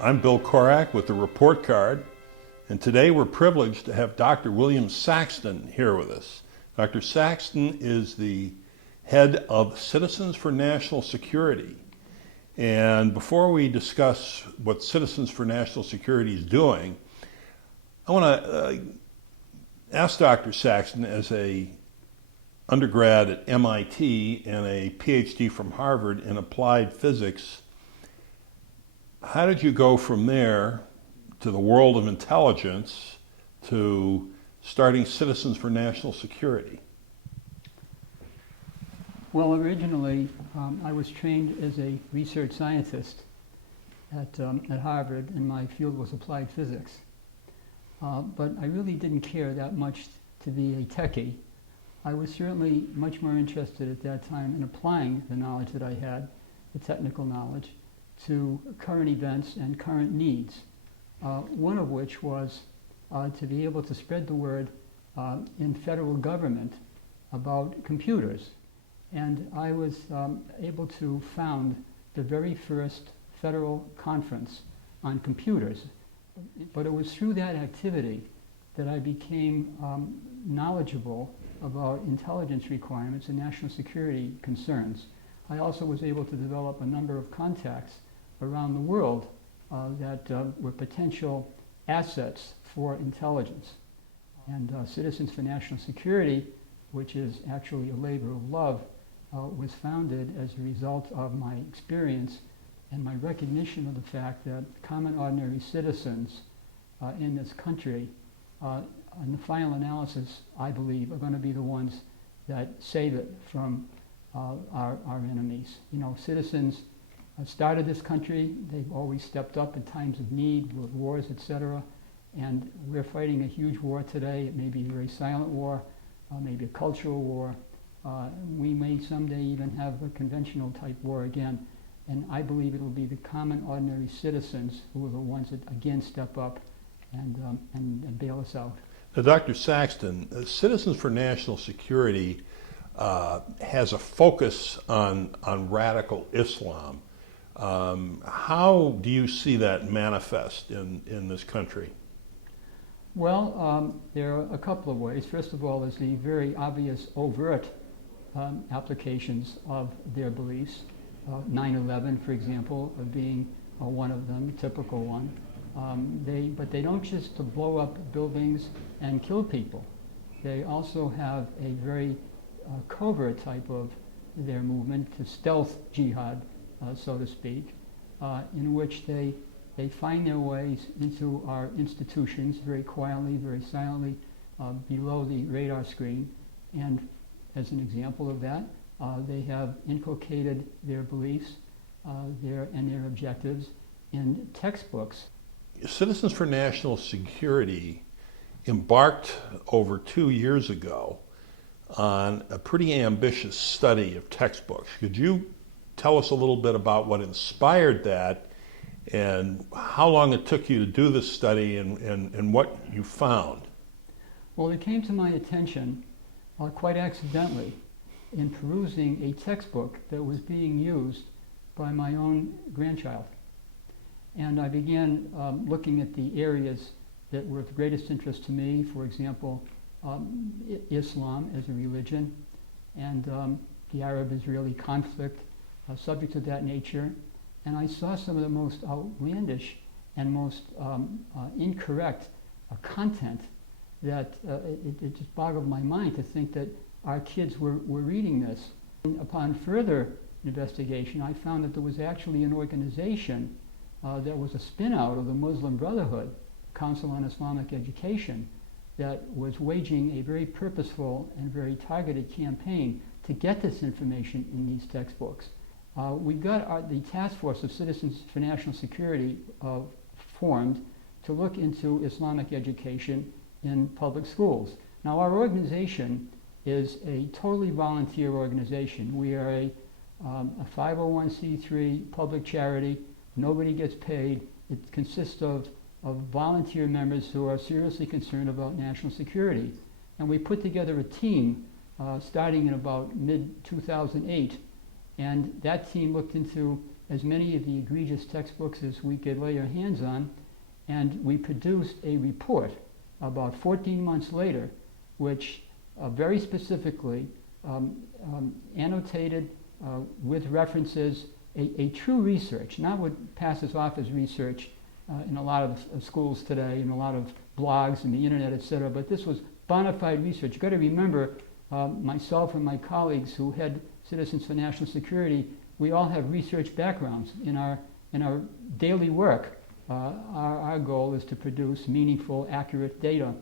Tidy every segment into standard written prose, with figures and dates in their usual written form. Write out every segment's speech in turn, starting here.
I'm Bill Korach with the report card, and today we're privileged to have Dr. William Saxton here with us. Dr. Saxton is the head of Citizens for National Security. And before we discuss what Citizens for National Security is doing, I want to ask Dr. Saxton, as a undergrad at MIT and a Ph.D. from Harvard in applied physics, how did you go from there to the world of intelligence to starting Citizens for National Security? Well, originally I was trained as a research scientist at Harvard, and my field was applied physics. But I really didn't care that much to be a techie. I was certainly much more interested at that time in applying the knowledge that I had, the technical knowledge, to current events and current needs, one of which was to be able to spread the word in federal government about computers. And I was able to found the very first federal conference on computers. But it was through that activity that I became knowledgeable about intelligence requirements and national security concerns. I also was able to develop a number of contacts around the world that were potential assets for intelligence. And Citizens for National Security, which is actually a labor of love, was founded as a result of my experience and my recognition of the fact that common ordinary citizens in this country, in the final analysis, I believe, are going to be the ones that save it from our enemies. You know, citizens started this country. They've always stepped up in times of need, with wars, etc. And we're fighting a huge war today. It may be a very silent war, maybe a cultural war. We may someday even have a conventional type war again. And I believe it will be the common ordinary citizens who are the ones that again step up and bail us out. Now, Dr. Saxton, Citizens for National Security has a focus on radical Islam. How do you see that manifest in this country? Well, there are a couple of ways. First of all, there's the very obvious overt applications of their beliefs. 9/11, for example, being one of them, a typical one. But they don't just to blow up buildings and kill people. They also have a very covert type of their movement, to stealth jihad, so to speak, in which they find their ways into our institutions very quietly, very silently, below the radar screen. And as an example of that, they have inculcated their beliefs and their objectives in textbooks. Citizens for National Security embarked over 2 years ago on a pretty ambitious study of textbooks. Could you tell us a little bit about what inspired that and how long it took you to do this study and what you found? Well, it came to my attention quite accidentally in perusing a textbook that was being used by my own grandchild. And I began looking at the areas that were of greatest interest to me, for example, Islam as a religion, and the Arab-Israeli conflict, subjects of that nature. And I saw some of the most outlandish and most incorrect content that it just boggled my mind to think that our kids were reading this. And upon further investigation, I found that there was actually an organization that was a spin-out of the Muslim Brotherhood, Council on Islamic Education, that was waging a very purposeful and very targeted campaign to get this information in these textbooks. We got the task force of Citizens for National Security formed to look into Islamic education in public schools. Now, our organization is a totally volunteer organization. We are a 501c3 public charity. Nobody gets paid. It consists of volunteer members who are seriously concerned about national security. And we put together a team starting in about mid-2008. And that team looked into as many of the egregious textbooks as we could lay our hands on. And we produced a report about 14 months later, which very specifically annotated with references a true research, not what passes off as research in a lot of schools today, in a lot of blogs and the internet, etc. But this was bona fide research. You've got to remember, myself and my colleagues who head Citizens for National Security, we all have research backgrounds. In our daily work, our goal is to produce meaningful, accurate data.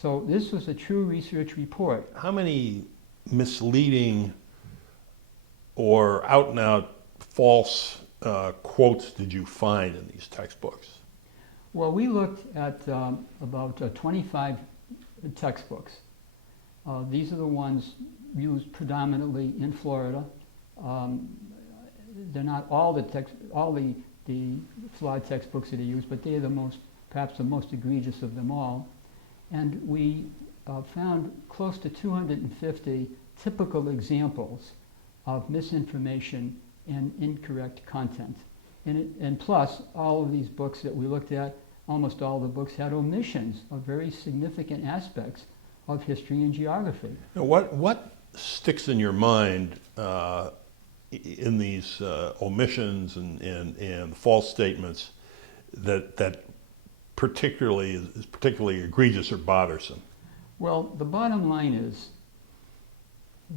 So this was a true research report. How many misleading or out-and-out false quotes did you find in these textbooks? Well, we looked at about 25 textbooks. These are the ones used predominantly in Florida. They're not all the flawed textbooks that are used, but they're perhaps the most egregious of them all. And we found close to 250 typical examples of misinformation and incorrect content. And plus, all of these books that we looked at, almost all the books had omissions of very significant aspects of history and geography. Now, what sticks in your mind in these omissions and false statements that particularly is particularly egregious or bothersome? Well, the bottom line is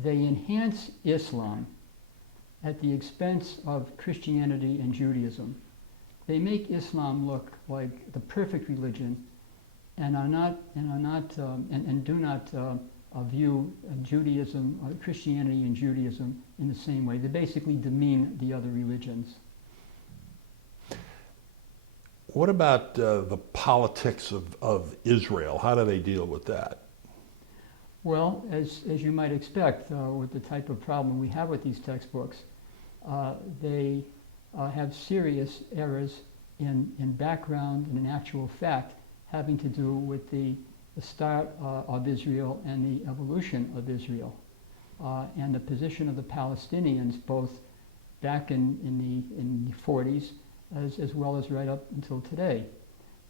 they enhance Islam at the expense of Christianity and Judaism. They make Islam look like the perfect religion, and do not view Judaism, Christianity and Judaism in the same way. They basically demean the other religions. What about the politics of Israel? How do they deal with that? Well, as you might expect, with the type of problem we have with these textbooks, they have serious errors in background and in actual fact having to do with the start of Israel and the evolution of Israel, and the position of the Palestinians both back in the 40s as well as right up until today.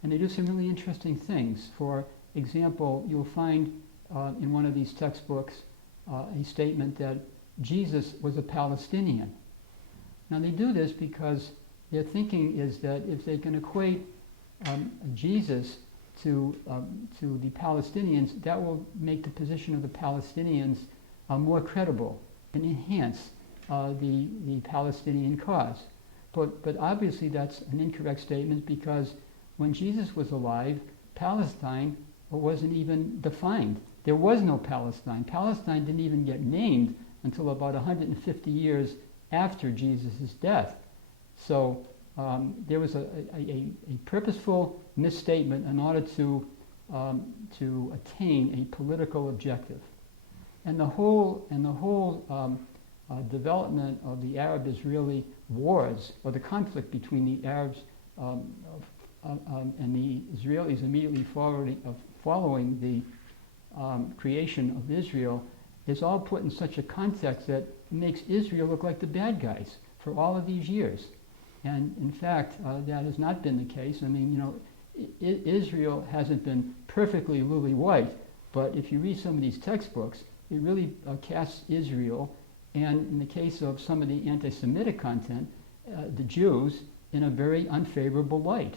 And they do some really interesting things. For example, you'll find in one of these textbooks a statement that Jesus was a Palestinian. Now they do this because their thinking is that if they can equate Jesus to the Palestinians, that will make the position of the Palestinians more credible and enhance the Palestinian cause. But obviously that's an incorrect statement, because when Jesus was alive, Palestine wasn't even defined. There was no Palestine. Palestine didn't even get named until about 150 years after Jesus' death. So there was a purposeful misstatement in order to attain a political objective. And the whole development of the Arab-Israeli wars, or the conflict between the Arabs and the Israelis immediately following the creation of Israel, is all put in such a context that it makes Israel look like the bad guys for all of these years. And in fact, that has not been the case. I mean, Israel hasn't been perfectly lily white, but if you read some of these textbooks, it really casts Israel, and in the case of some of the anti-Semitic content, the Jews, in a very unfavorable light.